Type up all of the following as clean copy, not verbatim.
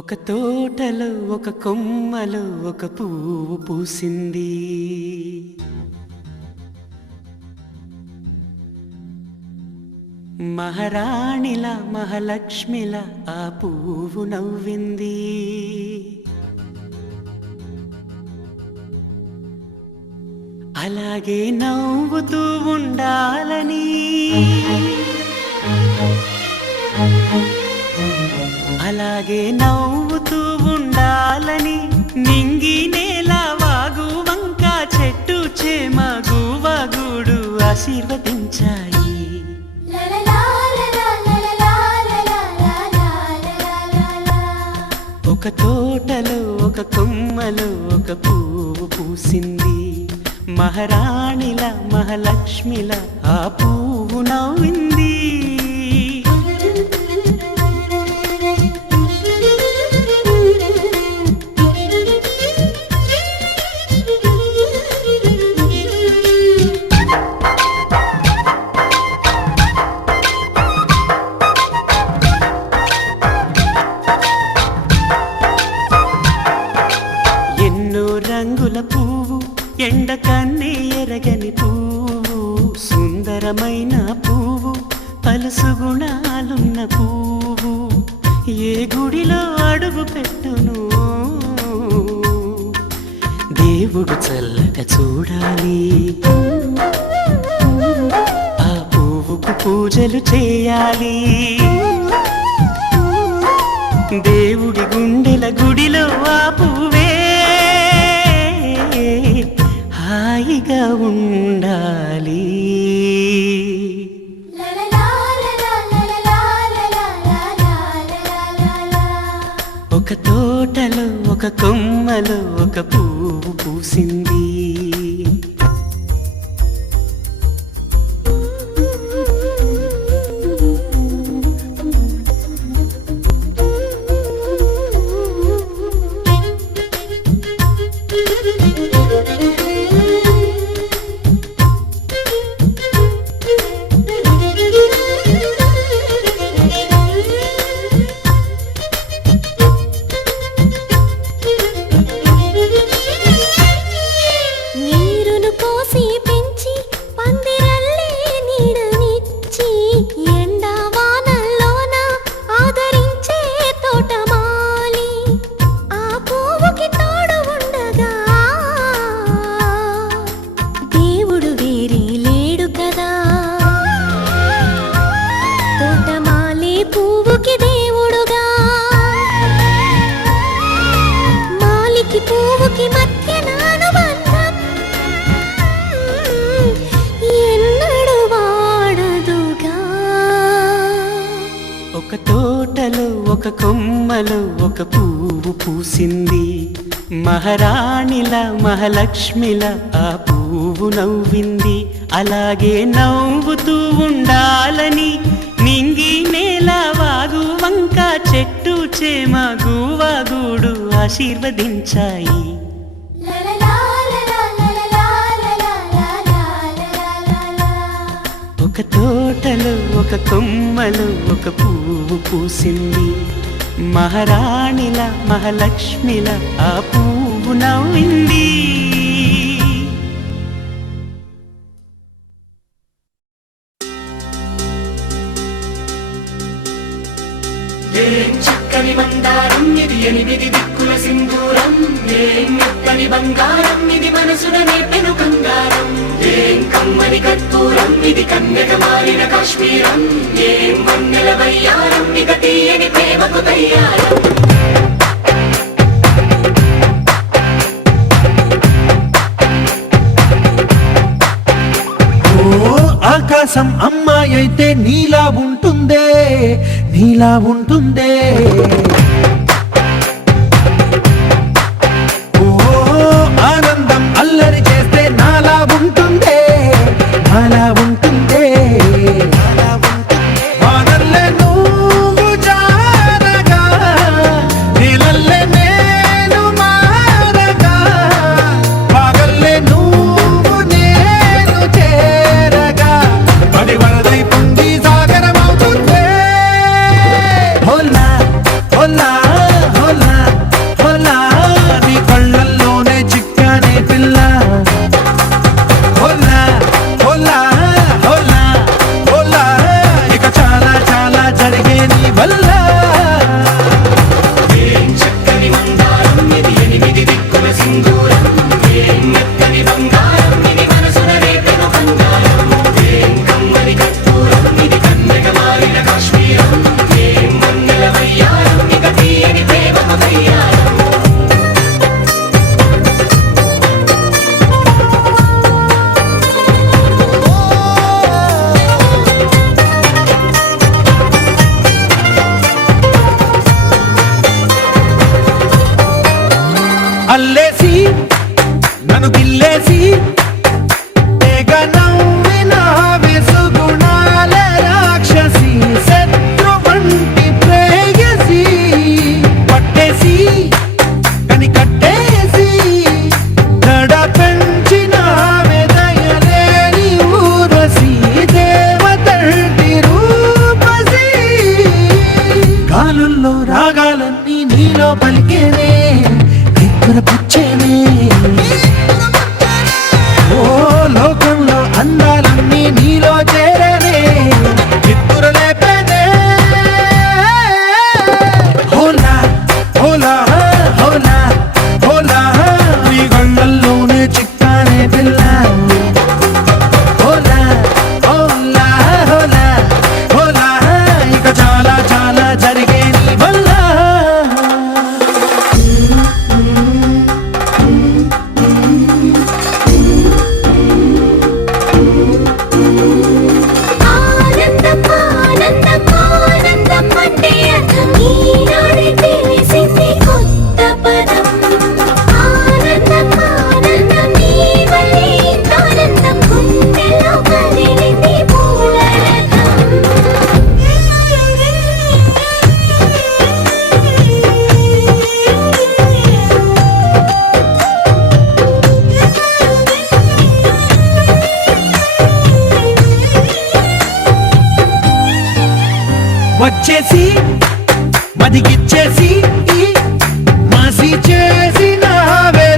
ఒక తోటలో ఒక కొమ్మలో ఒక పువ్వు పూసింది. మహారాణిల మహాలక్ష్మిల ఆ పువ్వు నవ్వింది. అలాగే నవ్వుతూ ఉండాలని, అలాగే నవ్వుతూ ఉండాలని నింగి నేల వాగు వంక చెట్టు చేమ గువగుడు ఆశీర్వదించాయి. ఒక తోటలో ఒక కొమ్మలో ఒక పువ్వు పూసింది. మహారాణిల మహాలక్ష్మిల ఆ పువ్వు నవ్వింది. రంగుల పువ్వు, ఎండ కన్నే ఎరగని పువ్వు, సుందరమైన పువ్వు, పలుసు గుణాలున్న పువ్వు, ఏ గుడిలో అడుగు పెట్టును దేవుడు చల్లగా చూడాలి. ఆ పువ్వుకు పూజలు చేయాలి. దేవుడి గుండెల గుడిలో ఆ పువ్వే హాయిగా ఉండాలి. ఒక తోటలో ఒక కొమ్మలో ఒక పువ్వు పూసింది. ఒక తోటలో ఒక కొమ్మలో ఒక పువ్వు పూసింది. మహారాణిల మహాలక్ష్మిల ఆ పువ్వు నవ్వింది. అలాగే నవ్వుతూ ఉండాలని నింగి నేల వాగు వంక చెట్టు చేమ గువగుడు ఆశీర్వదించాయి. ఒక తోటలో ఒక కొమ్మలో ఒక పువ్వు పూసింది. మహారాణిల మహాలక్ష్మిల ఆ పువ్వు నవ్వింది. ఏం చక్కని మందారం ఇది, ఎనిమిది దిక్కుల సింధూరం, ఏం మెత్తని బంగారం ఇది, మనసున నేర్పెను కంగారం, ఏం కమ్మని కర్పూరం ఇది, కన్నెగ మారిన కాశ్మీరం, ఏం వన్నెల వయ్యారం ఇక తీయని ప్రేమకు తయ్యారం. ఆకాశం అమ్మాయి అయితే నీలా ఉంటుందే, నీలా ఉంటుందే. ఓ ఆనందం అల్లరి చేస్తే నాలా ఉంటుందే, నాలా ఉంటుందే. వానల్లే నువ్వు జారగా, నీలల్లే నేను మారగా, పగల్లే నువ్వు నేను చేరగా, పడి వరదై పొంగి సాగరమవుతుందే. హోలా పట్టేసి నన్ను గిల్లేసి తెగ నవ్విన విసుగుణాల రాక్షసి శత్రు వంటి ప్రేయసి పట్టేసి కని కట్టేసి దడ పెంచిన దయలేని ఊరసి దేవతంటి రూపసి గాలుల్లో రాగాలన్నీ నీలో పలికేనే దిక్కున పుచ్చేనే ఓ లోకంలో అందాలన్నీ నీలో చేరనే చిత్తురు లేపేనే హోలా హోలా హోలా హోలా నీ గళ్ళల్లోనే చిక్కానే పిల్ల హోలా హోలా హోలా హోలా ఇక చాలా చాలా జరిగే నీ వల్ల ఆనందం ఆనందం ఆనందం అంటే అర్థం ఈనాడే తెలిసింది కొత్త పదం ఆనందం ఆనందం నీ వల్లే ఆనందం గుండెలో కదిలింది వచ్చేసి మదిగిచ్చేసి మాసి చేసిన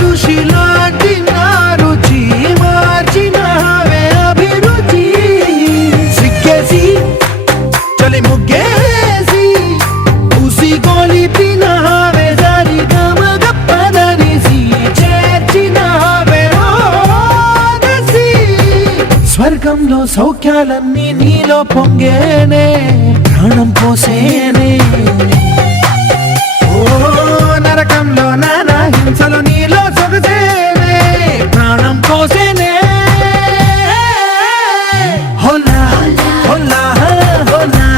ఋషిలాంటి నా రుచి మార్చినవే అభిరుచి సిక్కేసి చలి ముగ్గేసి ఉసి గొలిపినవే దారి గమగప్పదనిసి చేర్చినవే ఓదసి స్వర్గంలో సౌఖ్యాలన్నీ నీలో పొంగేనే ప్రాణం పోసేనే ఓ నరకంలో నానా హింసలు నీలో సొగసేనే ప్రాణం పోసేనే హోలా హోలా హోలా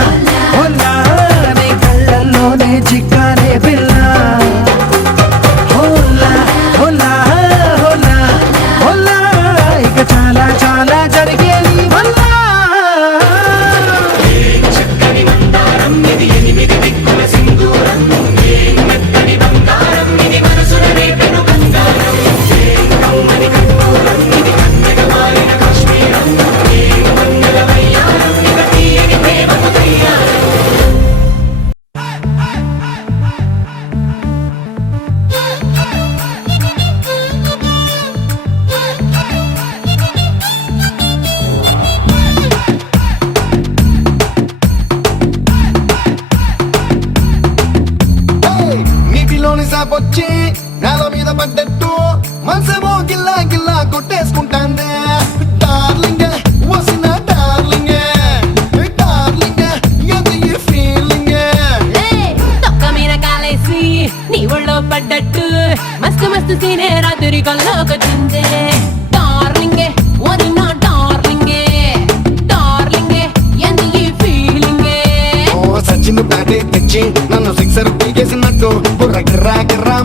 హోలా నీ కళ్ళల్లోనే చిక్కానే పిల్ల హోలా హోలా హోలా హోలా ఇక చాలా చాలా జరిగే నీ వల్ల చక్కని మందారం ఇది ఎనిమిది దిక్కుల సింధూరం ఏం మెత్తని బంగారం ఇది మనసున రేపెను కంగారం ఏం కమ్మని కర్పూరం ఇది కన్నెగ మారిన కాశ్మీరం ఏం మంగళ వయ్యారం ఇక తీయని ప్రేమకు తయ్యారం నీటిలోని సాపొచ్చి నేల మీద పడ్డట్టు మనసేమో గిల్లా గిల్లా కొట్టేసుకుంటాందే డార్లింగ్ వసిన డార్లింగ్ డార్లింగ్ ఎంత ఈ ఫీలింగ్ తొక్క మీద కాలేసి నీ ఒళ్ళో పడ్డట్టు మస్తు మస్తు సీనే రాత్రి కల్లోకొచ్చిందే డార్లింగే ఓరి నా డార్లింగే డార్లింగే ఎంత ఈ ఫీలింగే ఓ సచిన్ బ్యాటే తెచ్చి నన్ను సిక్సర్ పీకేసినట్టు బుర్ర గిర్రా గిర్రా